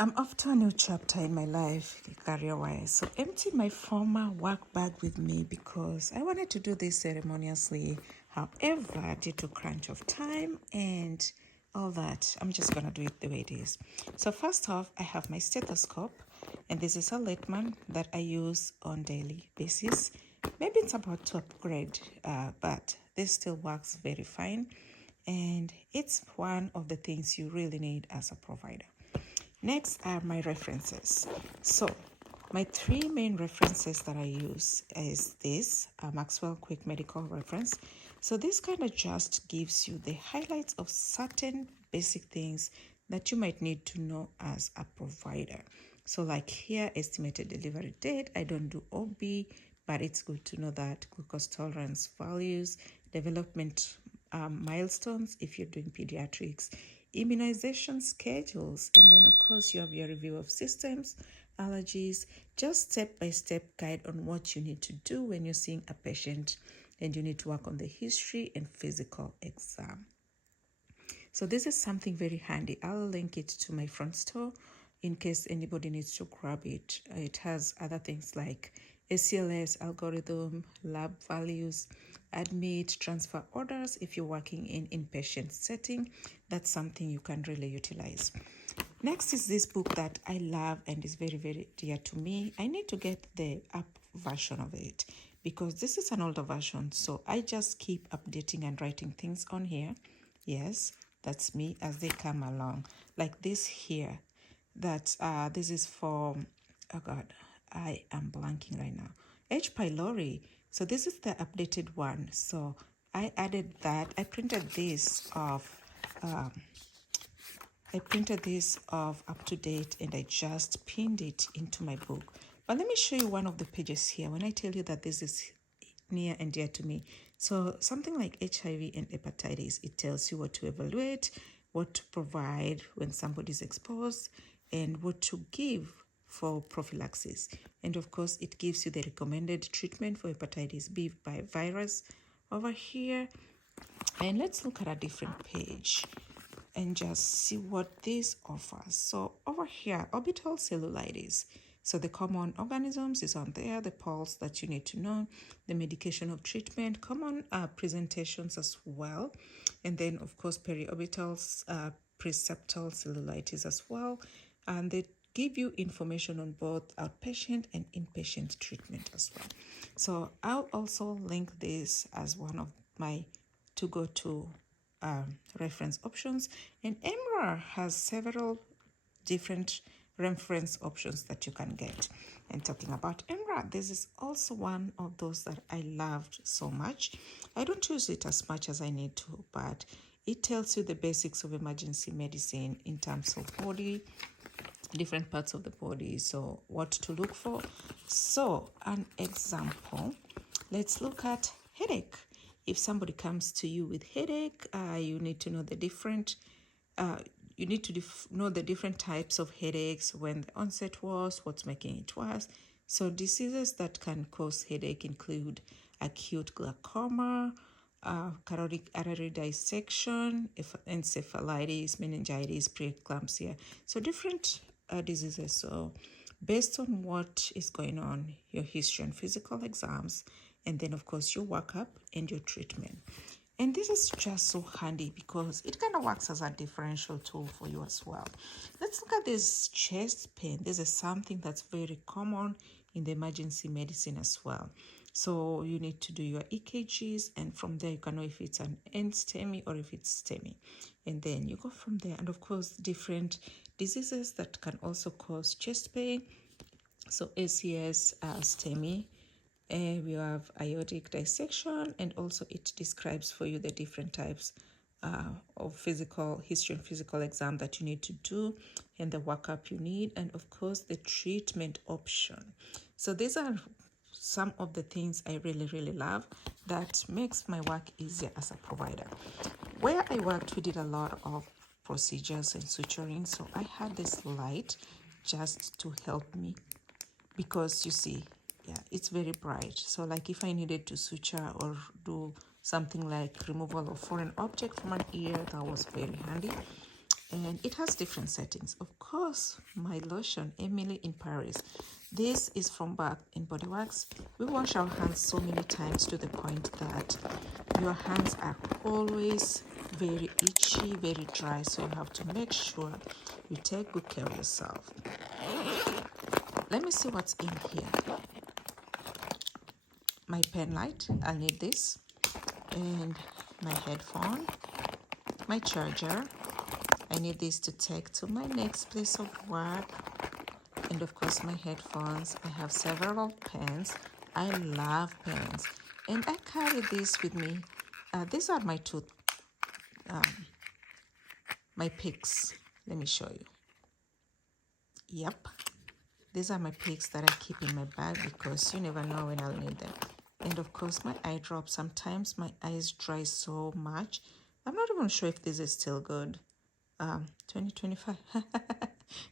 I'm off to a new chapter in my life, career-wise. So empty my former work bag with me because I wanted to do this ceremoniously. However, due to crunch of time and all that, I'm just gonna do it the way it is. So first off, I have my stethoscope, and this is a Lettman that I use on daily basis. Maybe it's about to upgrade, but this still works very fine, and it's one of the things you really need as a provider. Next are my references. So my three main references that I use is this Maxwell Quick Medical Reference. So this kind of just gives you the highlights of certain basic things that you might need to know as a provider. So like here, estimated delivery date. I don't do OB, but it's good to know that glucose tolerance values, development milestones if you're doing pediatrics, immunization schedules, and then of course you have your review of systems, allergies, just step-by-step guide on what you need to do when you're seeing a patient and you need to work on the history and physical exam. So this is something very handy. I'll link it to my front store in case anybody needs to grab it. It has other things like ACLS algorithm, lab values, admit, transfer orders. If you're working in inpatient setting, that's something you can really utilize. Next is this book that I love and is very, very dear to me. I need to get the app version of it because this is an older version. So I just keep updating and writing things on here. Yes, that's me as they come along. Like this here, that this is for, oh God, I am blanking right now. H. pylori. So this is the updated one. So I added that. I printed this off up to date and I just pinned it into my book. But let me show you one of the pages here when I tell you that this is near and dear to me. So something like HIV and hepatitis, it tells you what to evaluate, what to provide when somebody's exposed, and what to give for prophylaxis. And of course, it gives you the recommended treatment for hepatitis B by virus over here. And let's look at a different page and just see what this offers. So over here, orbital cellulitis. So the common organisms is on there, the pulse that you need to know, the medication of treatment, common presentations as well. And then of course, periorbital preseptal cellulitis as well. And they give you information on both outpatient and inpatient treatment as well. So I'll also link this as one of my to-go-to reference options, and EMRA has several different reference options that you can get. And talking about EMRA, this is also one of those that I loved so much. I don't use it as much as I need to, but it tells you the basics of emergency medicine in terms of body, different parts of the body, so what to look for. So an example, let's look at headache. If somebody comes to you with headache, you need to know the different know the different types of headaches, when the onset was, what's making it worse. So diseases that can cause headache include acute glaucoma, carotid artery dissection, encephalitis, meningitis, preeclampsia. So different diseases. So based on what is going on, your history and physical exams, and then of course your workup and your treatment. And this is just so handy because it kind of works as a differential tool for you as well. Let's look at this chest pain. This is something that's very common in the emergency medicine as well. So you need to do your EKGs, and from there you can know if it's an end STEMI or if it's STEMI. And then you go from there. And of course, different diseases that can also cause chest pain. So ACS, STEMI, we have aortic dissection, and also it describes for you the different types of physical history and physical exam that you need to do, and the workup you need, and of course the treatment option. So these are some of the things I really, really love that makes my work easier as a provider. Where I worked, we did a lot of procedures and suturing, so I had this light just to help me, because you see, yeah, it's very bright. So like if I needed to suture or do something like removal of foreign object from an ear, that was very handy. and it has different settings. Of course, my lotion, Emily in Paris. This is from Bath and Body Works. We wash our hands so many times to the point that your hands are always very itchy, very dry, so you have to make sure you take good care of yourself. Let me see what's in here. My pen light, I'll need this, and my headphone, my charger. I need this to take to my next place of work, and of course my headphones. I have several pens. I love pens, and I carry this with me. These are my my picks. Let me show you. Yep, these are my picks that I keep in my bag because you never know when I'll need them. And of course my eye drops. Sometimes my eyes dry so much. I'm not even sure if this is still good. 2025.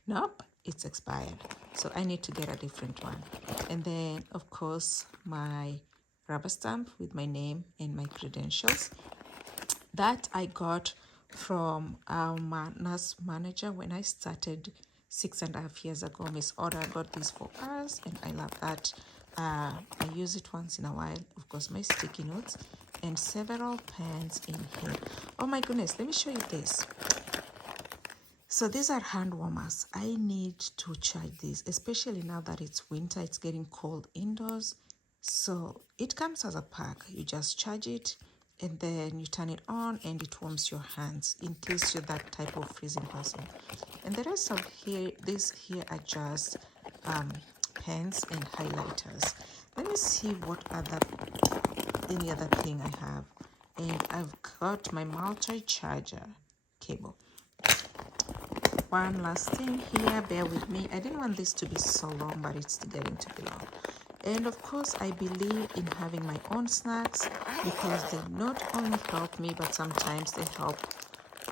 Nope, it's expired, so I need to get a different one. And then of course my rubber stamp with my name and my credentials that I got from our nurse manager when I started 6.5 years ago. Miss Order got this for us, and I love that. I use it once in a while. Of course, my sticky notes and several pens in here. Oh my goodness, let me show you this. So these are hand warmers. I need to charge these, especially now that it's winter, it's getting cold indoors. So it comes as a pack. You just charge it and then you turn it on and it warms your hands in case you're that type of freezing person. And the rest of these here are just pens and highlighters. Let me see what any other thing I have. And I've got my multi-charger cable. One last thing here, bear with me. I didn't want this to be so long, but it's getting to be long. And of course, I believe in having my own snacks because they not only help me, but sometimes they help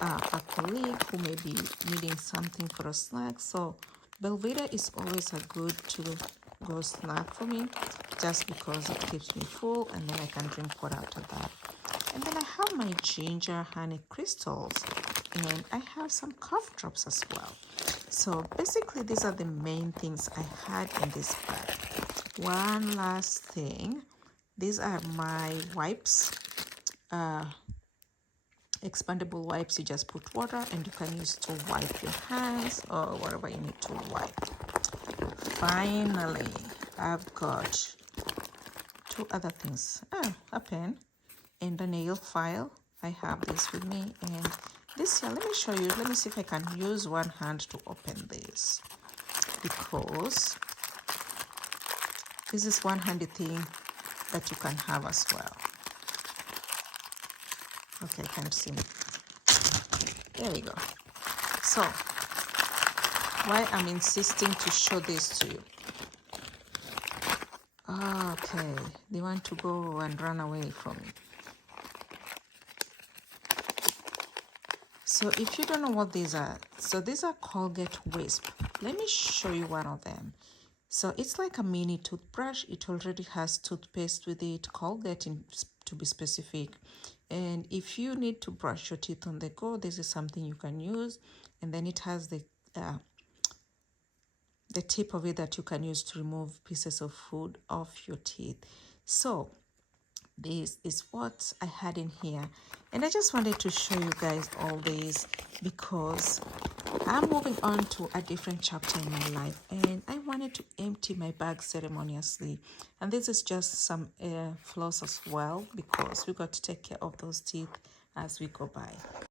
a colleague who may be needing something for a snack. So Belvita is always a good to-go snack for me, just because it keeps me full and then I can drink water after that. And then I have my ginger honey crystals, and I have some cough drops as well. So basically these are the main things I had in this bag. One last thing, these are my wipes, expandable wipes. You just put water and you can use to wipe your hands or whatever you need to wipe. Finally, I've got two other things. A pen and a nail file. I have this with me, and this here, let me show you. Let me see if I can use one hand to open this, because this is one handy thing that you can have as well. Okay, I can't see. There we go. So why I'm insisting to show this to you. Okay, they want to go and run away from me. So if you don't know what these are, so these are Colgate Wisp. Let me show you one of them. So it's like a mini toothbrush. It already has toothpaste with it, Colgate to be specific. And if you need to brush your teeth on the go, this is something you can use. And then it has the tip of it that you can use to remove pieces of food off your teeth. So this is what I had in here, and I just wanted to show you guys all these because I'm moving on to a different chapter in my life, and I wanted to empty my bag ceremoniously. And this is just some floss as well, because we got to take care of those teeth as we go by.